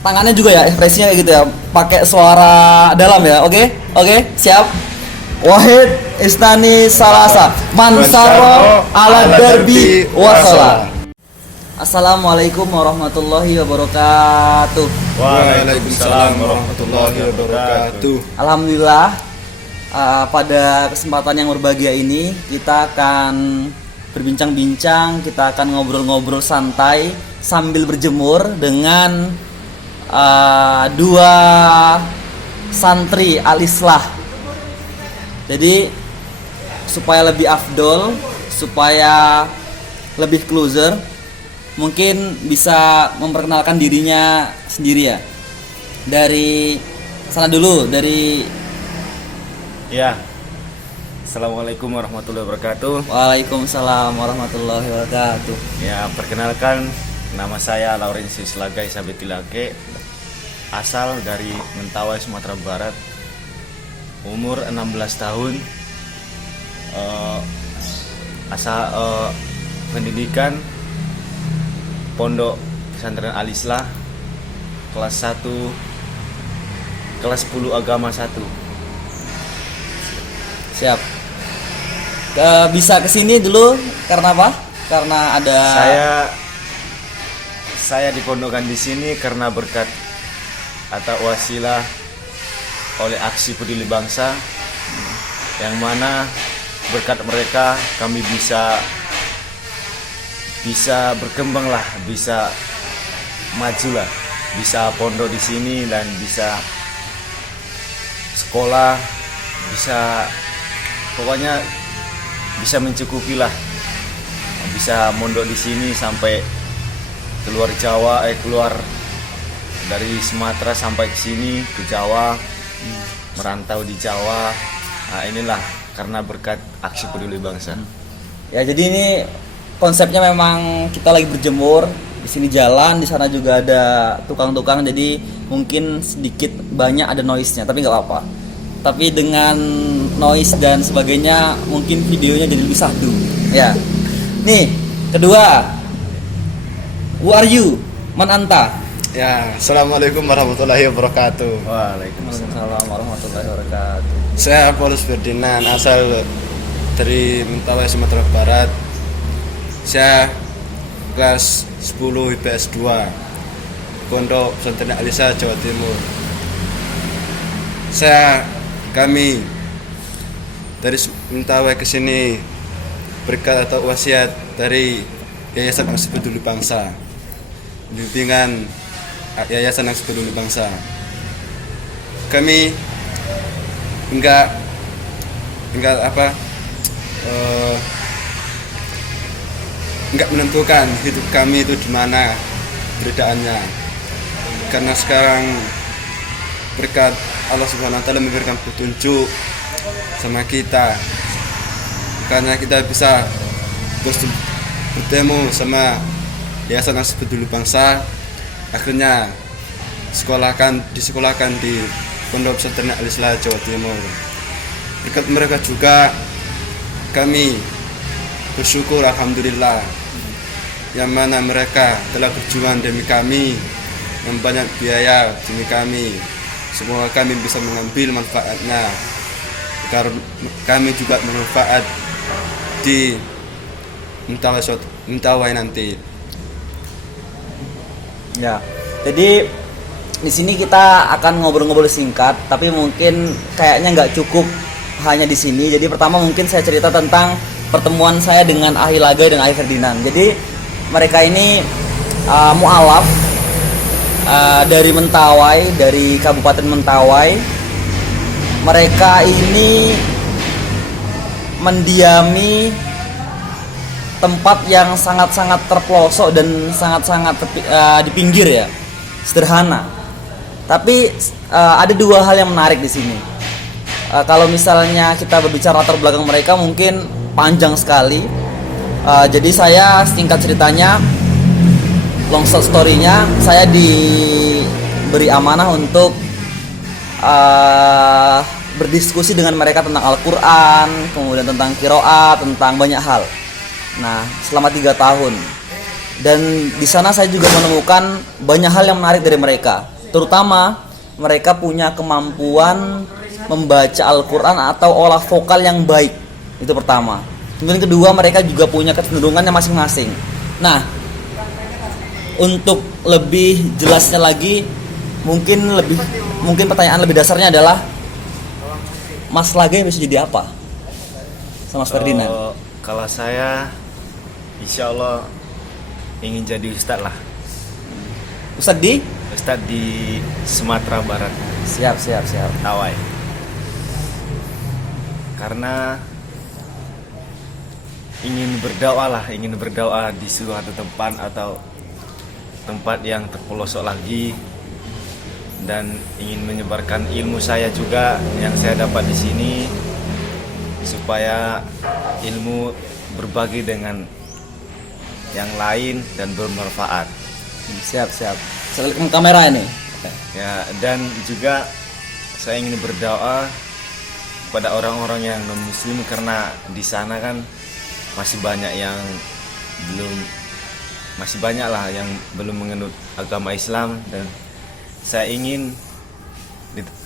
tangannya juga ya, ekspresinya kayak gitu ya, pakai suara dalam ya. Oke, siap. Wahid Istani Salasa Mansaro ala darbi wasala. Assalamualaikum warahmatullahi wabarakatuh. Waalaikumsalam warahmatullahi wabarakatuh. Alhamdulillah, pada kesempatan yang berbahagia ini kita akan berbincang-bincang, kita akan ngobrol-ngobrol santai sambil berjemur dengan dua santri Al-Islah. Jadi supaya lebih afdol, supaya lebih closer, mungkin bisa memperkenalkan dirinya sendiri ya. Dari sana dulu, dari Ya. Assalamualaikum warahmatullahi wabarakatuh. Waalaikumsalam warahmatullahi wabarakatuh. Ya, perkenalkan, nama saya Laurensius Lagai Sabetilake, asal dari Mentawai, Sumatera Barat. Umur 16 tahun. Asal pendidikan Pondok Pesantren Al-Islah kelas 1 kelas 10 agama 1. Siap. Bisa kesini dulu karena apa? Karena ada Saya dipondokkan di sini karena berkat atau wasilah oleh aksi peduli bangsa, yang mana berkat mereka kami bisa berkembang lah, bisa maju lah, bisa pondok di sini dan bisa sekolah, bisa pokoknya bisa mencukupi lah, bisa mondok di sini sampai keluar Jawa, keluar dari Sumatera sampai ke sini ke Jawa, merantau di Jawa. Nah, inilah karena berkat aksi peduli bangsa. ya, jadi ini konsepnya memang kita lagi berjemur, di sini jalan, di sana juga ada tukang-tukang, jadi mungkin sedikit banyak ada noise-nya, tapi nggak apa-apa. Tapi dengan noise dan sebagainya mungkin videonya jadi lebih sahdu. Ya. Nih, kedua. Who are you? Man anta? Ya, assalamualaikum warahmatullahi wabarakatuh. Waalaikumsalam warahmatullahi wabarakatuh. Saya Paulus Ferdinand, asal dari Mentawai, Sumatera Barat. Saya kelas 10 IPS 2, Pondok Pesantren Al-Islah, Jawa Timur. Kami dari Mentawai ke sini berkat atau wasiat dari Yayasan Aksi Peduli Bangsa, bimbingan Yayasan Aksi Peduli Bangsa. Kami enggak menentukan hidup kami itu di mana keberadaannya, karena sekarang berkat Allah Subhanahu wa taala memberikan petunjuk sama kita, karena kita bisa bertemu sama Yayasan Aksi Peduli Bangsa. Akhirnya disekolahkan di Pondok Pesantren Al-Islah, Jawa Timur. Berkat mereka juga kami bersyukur, alhamdulillah, yang mana mereka telah berjuang demi kami, yang banyak biaya demi kami. Semoga kami bisa mengambil manfaatnya, agar kami juga bermanfaat di Mentawai nanti. Ya. Jadi di sini kita akan ngobrol-ngobrol singkat, tapi mungkin kayaknya nggak cukup hanya di sini. Jadi pertama mungkin saya cerita tentang pertemuan saya dengan Ahi Lagai dan Ahi Ferdinand. Jadi mereka ini mualaf dari Mentawai, dari Kabupaten Mentawai. Mereka ini mendiami tempat yang sangat-sangat terpelosok dan sangat-sangat di pinggir ya, sederhana. Tapi ada dua hal yang menarik di sini. Kalau misalnya kita berbicara latar belakang mereka mungkin panjang sekali. Jadi saya singkat ceritanya, long short story-nya, saya diberi amanah untuk berdiskusi dengan mereka tentang Al-Quran, kemudian tentang qiraat, tentang banyak hal. Nah, selama 3 tahun. Dan di sana saya juga menemukan banyak hal yang menarik dari mereka. Terutama mereka punya kemampuan membaca Al-Quran atau olah vokal yang baik. Itu pertama. Kemudian kedua, mereka juga punya kecenderungannya masing-masing. Nah, untuk lebih jelasnya lagi, mungkin pertanyaan lebih dasarnya adalah Mas Lagai bisa jadi apa? Sama Mas Ferdinand. Kalau saya insya Allah ingin jadi ustadz lah. Ustadz di? Ustadz di Sumatera Barat. Siap. Tawai. Karena ingin berdoa di suatu tempat atau tempat yang terpelosok lagi, dan ingin menyebarkan ilmu saya juga yang saya dapat di sini supaya ilmu berbagi dengan yang lain dan bermanfaat. Siap. Saya lihat kamera ini. Ya, dan juga saya ingin berdoa pada orang-orang yang non muslim, karena di sana kan masih banyak yang belum menganut agama Islam, dan saya ingin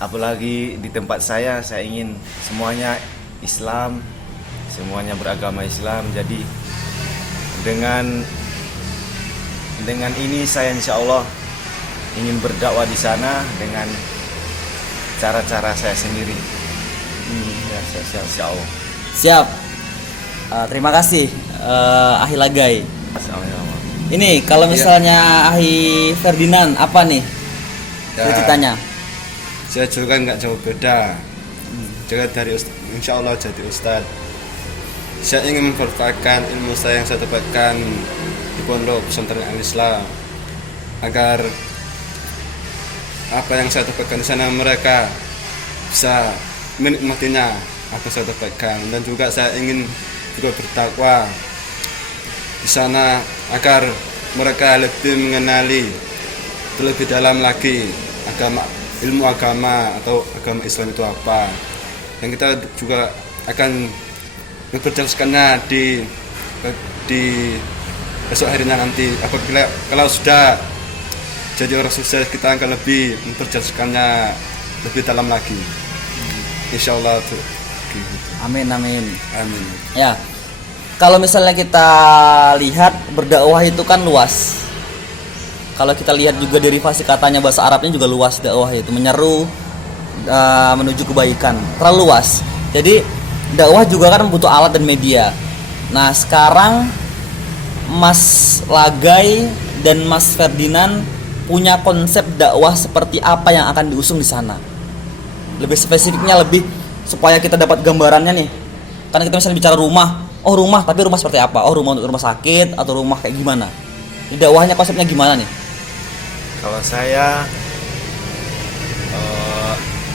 apalagi di tempat saya ingin semuanya Islam, semuanya beragama Islam. Jadi dengan ini saya insya Allah ingin berdakwah di sana dengan cara-cara saya sendiri. Insya Allah. Siap. Terima kasih Ahi Lagai. Sama-sama. Ini kalau misalnya Ahi Ferdinand apa nih ceritanya? Saya juga nggak jauh beda. Juga dari insya Allah jadi ustadz. Saya ingin mempertahankan ilmu saya yang saya dapatkan di pondok pesantren Al-Islam, agar apa yang saya dapatkan di sana mereka bisa menikmatinya apa yang saya dapatkan. Dan juga saya ingin juga berdakwah di sana agar mereka lebih mengenali lebih dalam lagi ilmu agama atau agama Islam itu apa. Dan kita juga akan memperjelaskannya di besok harinya nanti. Apabila kalau sudah jadi orang sukses, kita akan lebih memperjelaskannya lebih dalam lagi. Insya Allah. Amin. Ya, kalau misalnya kita lihat berdakwah itu kan luas. Kalau kita lihat juga derivasi katanya bahasa Arabnya juga luas. Dakwah itu menyeru menuju kebaikan, terlalu luas. Jadi dakwah juga kan butuh alat dan media. Nah, sekarang Mas Lagai dan Mas Ferdinand punya konsep dakwah seperti apa yang akan diusung di sana? Lebih spesifiknya, supaya kita dapat gambarannya nih. Karena kita misalnya bicara rumah, tapi rumah seperti apa? Rumah untuk rumah sakit atau rumah kayak gimana? Di dakwahnya konsepnya gimana nih? Kalau saya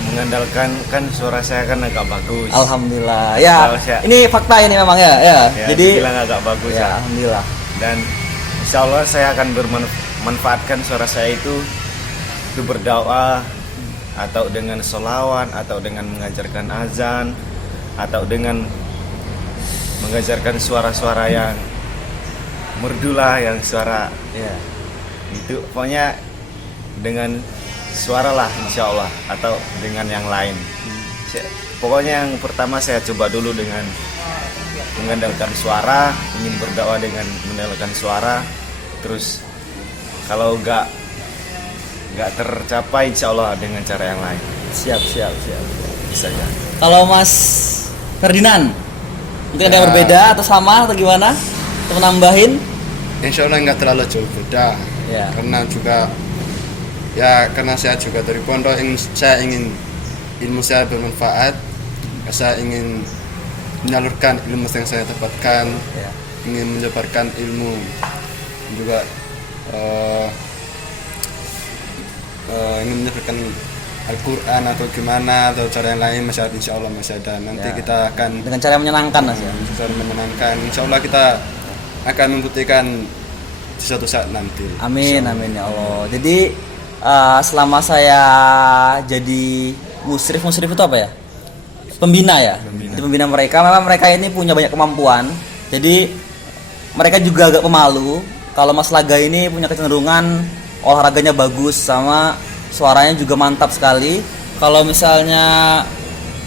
mengandalkan, kan suara saya kan agak bagus. Alhamdulillah. Ya, saya, ini fakta ini memang ya. Jadi bilang agak bagus ya. Alhamdulillah. Dan insya Allah saya akan bermanfaatkan suara saya itu berdakwah, atau dengan sholawat, atau dengan mengajarkan azan, atau dengan mengajarkan suara-suara yang merdulah, yang suara itu pokoknya dengan suara lah insya Allah, atau dengan yang lain. Pokoknya yang pertama saya coba dulu dengan mengandalkan suara, ingin berdakwah dengan mengandalkan suara. Terus kalau nggak tercapai, insya Allah dengan cara yang lain. Siap. Bisa ya. Kalau Mas Ferdinand, mungkin ada yang berbeda atau sama atau gimana? Atau menambahin? Insya Allah nggak terlalu jauh beda. Ya. Karena saya juga dari pondok, saya ingin ilmu saya bermanfaat. Saya ingin menyalurkan ilmu yang saya dapatkan, ingin menyebarkan ilmu juga, ingin menyebarkan Al-Quran atau gimana, atau cara yang lain masih ada, insya Allah masih ada. Nanti kita akan dengan cara yang menyenangkan, Mas ya. Cara menyenangkan, insya Allah kita akan membuktikan di suatu saat nanti. Amin ya Allah. Jadi selama saya jadi musyrif itu apa ya? Pembina ya. Jadi pembina mereka, memang mereka ini punya banyak kemampuan. Jadi mereka juga agak pemalu kalau Mas Laga ini punya kecenderungan olahraganya bagus sama suaranya juga mantap sekali. Kalau misalnya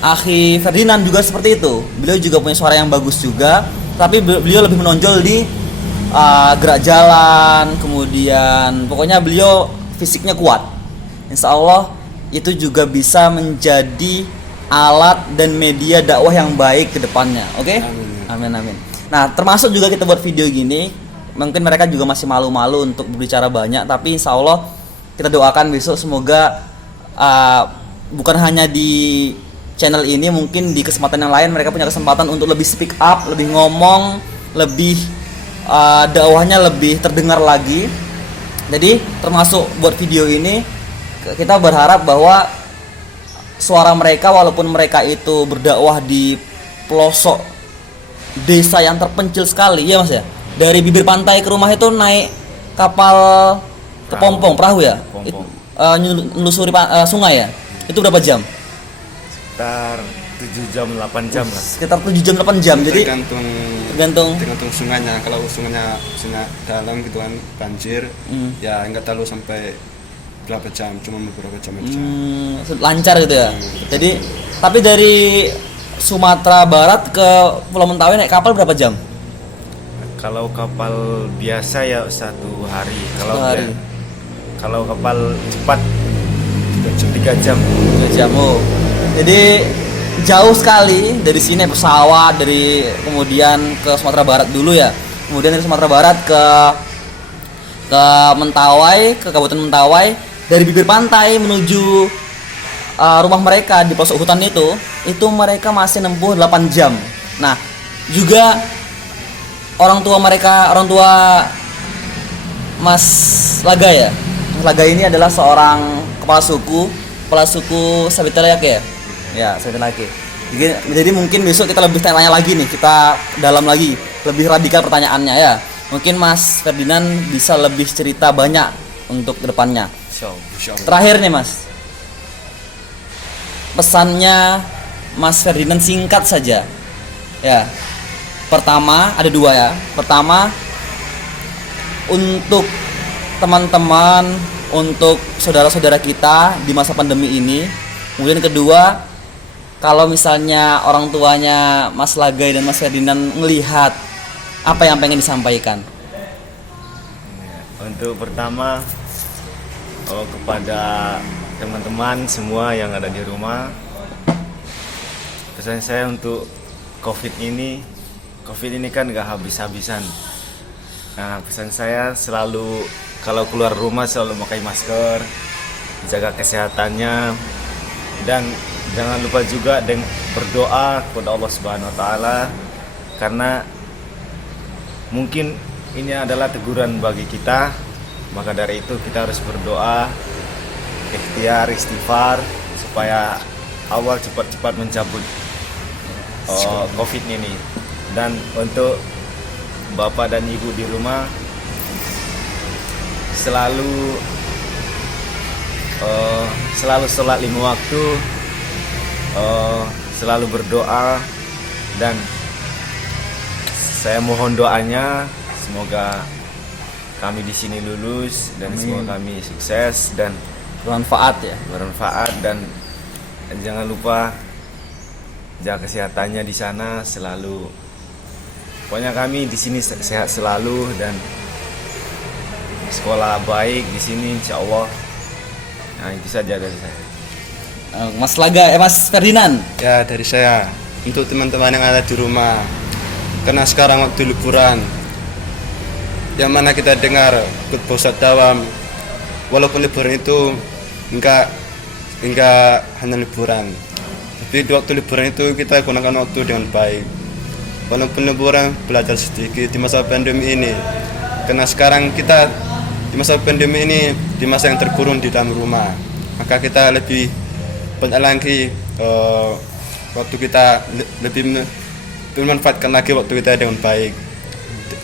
Akhi Ferdinand juga seperti itu, beliau juga punya suara yang bagus juga, tapi beliau lebih menonjol di gerak jalan, kemudian pokoknya beliau fisiknya kuat. Insya Allah itu juga bisa menjadi alat dan media dakwah yang baik ke depannya. Oke? Amin amin. Nah, termasuk juga kita buat video gini, mungkin mereka juga masih malu-malu untuk berbicara banyak, tapi insya Allah kita doakan besok semoga bukan hanya di channel ini, mungkin di kesempatan yang lain mereka punya kesempatan untuk lebih speak up, lebih ngomong, lebih dakwahnya lebih terdengar lagi. Jadi termasuk buat video ini kita berharap bahwa suara mereka, walaupun mereka itu berdakwah di pelosok desa yang terpencil sekali, ya Mas ya, dari bibir pantai ke rumah itu naik kapal kepompong, perahu ya, menelusuri sungai ya, itu berapa jam? Sekitar 7 jam 8 jam lah. Sekitar 7 jam 8 jam. Jadi tergantung sungainya. Kalau sungainya dalam gitu kan banjir, ya enggak terlalu sampai berapa jam, cuma beberapa jam aja. Lancar gitu ya. Jadi tapi dari Sumatera Barat ke Pulau Mentawai naik kapal berapa jam? Kalau kapal biasa ya 1 hari. Kalau kapal cepat 3 jam. 3 jam. Oh. Jadi jauh sekali dari sini pesawat, dari kemudian ke Sumatera Barat dulu ya. Kemudian dari Sumatera Barat ke Mentawai, ke Kabupaten Mentawai, dari bibir pantai menuju rumah mereka di pelosok hutan itu mereka masih nempuh 8 jam. Nah, juga orang tua Mas Laga ya. Mas Laga ini adalah seorang kepala suku Sabitalayak ya. Ya, Sabitalayak. Jadi mungkin besok kita lebih tanya lagi nih, kita dalam lagi, lebih radikal pertanyaannya ya. Mungkin Mas Ferdinand bisa lebih cerita banyak untuk kedepannya. Terakhir nih Mas, pesannya Mas Ferdinand singkat saja. Ya, pertama ada 2 ya. Pertama, untuk teman-teman, untuk saudara-saudara kita di masa pandemi ini. Kemudian kedua, kalau misalnya orang tuanya Mas Lagai dan Mas Ferdinand melihat, apa yang pengen disampaikan? Untuk pertama, kepada teman-teman semua yang ada di rumah, pesan saya untuk COVID ini kan gak habis-habisan. Nah, pesan saya selalu kalau keluar rumah selalu pakai masker, jaga kesehatannya, dan jangan lupa juga berdoa kepada Allah Subhanahu wa taala, karena mungkin ini adalah teguran bagi kita. Maka dari itu kita harus berdoa, ikhtiar, istighfar supaya Allah cepat-cepat mencabut COVID ini. Dan untuk bapak dan ibu di rumah selalu sholat 5 waktu, selalu berdoa, dan saya mohon doanya semoga kami di sini lulus dan semoga kami sukses dan Bermanfaat ya. Dan jangan lupa jaga kesehatannya di sana selalu. Pokoknya kami di sini sehat selalu dan sekolah baik di sini insya Allah. Nah, itu saja dari saya. Mas Laga, Mas Ferdinand. Ya, dari saya untuk teman-teman yang ada di rumah, karena sekarang waktu liburan, yang mana kita dengar khutbah Ustaz Dawam, walaupun liburan itu enggak hanya liburan, tapi di waktu liburan itu kita gunakan waktu dengan baik. Walaupun liburan, belajar sedikit di masa pandemi ini, karena sekarang kita di masa pandemi ini, di masa yang terkurung di dalam rumah, maka kita lebih banyak lagi waktu kita lebih memanfaatkan lagi waktu kita dengan baik.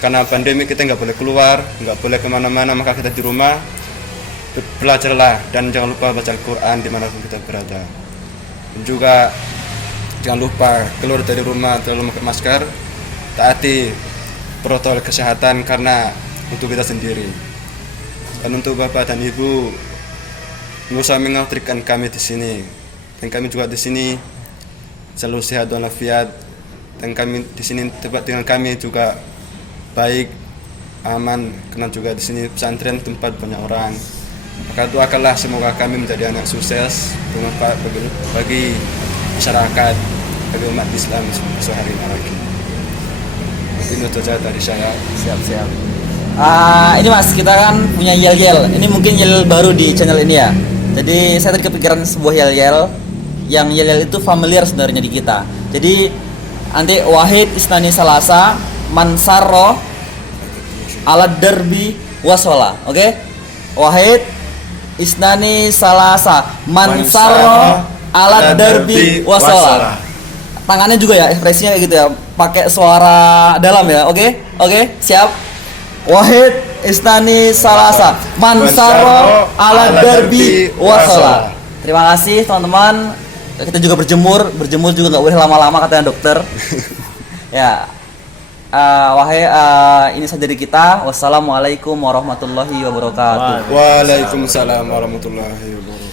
Karena pandemi kita nggak boleh keluar, nggak boleh kemana-mana, maka kita di rumah belajarlah dan jangan lupa baca Al-Quran dimanapun kita berada. Dan juga jangan lupa keluar dari rumah selalu memakai masker, taati protokol kesehatan, karena untuk kita sendiri. Dan untuk Bapak dan Ibu, nggak usah mengkhawatirkan kami di sini. Dan kami juga di sini selalu sehat walafiat. Dan kami di sini tempat dengan kami juga baik, aman. Karena juga di sini pesantren tempat banyak orang. Maka doakanlah semoga kami menjadi anak sukses, bermanfaat bagi masyarakat, bagi umat Islam sehari lagi. Ini saja dari saya. Siap. Ini Mas, kita kan punya yel-yel. Ini mungkin yel baru di channel ini ya. Jadi saya tadi kepikiran sebuah yel-yel yang yel-yel itu familiar sebenarnya di kita. Jadi nanti Wahid Isnani Salasa Mansarro Alad Derbi Wasola. Oke? Wahid Isnani Salasa Mansarro Alad Derbi Wasola. Tangannya juga ya, ekspresinya kayak gitu ya, pakai suara dalam ya. Oke, siap. Wahid Istani Salasa Mansaro ala Derbi Wasola. Terima kasih teman-teman. Kita juga berjemur juga nggak boleh lama-lama katanya dokter. Ya, ini saja dari kita. Wassalamualaikum warahmatullahi wabarakatuh. Waalaikumsalam warahmatullahi wabarakatuh.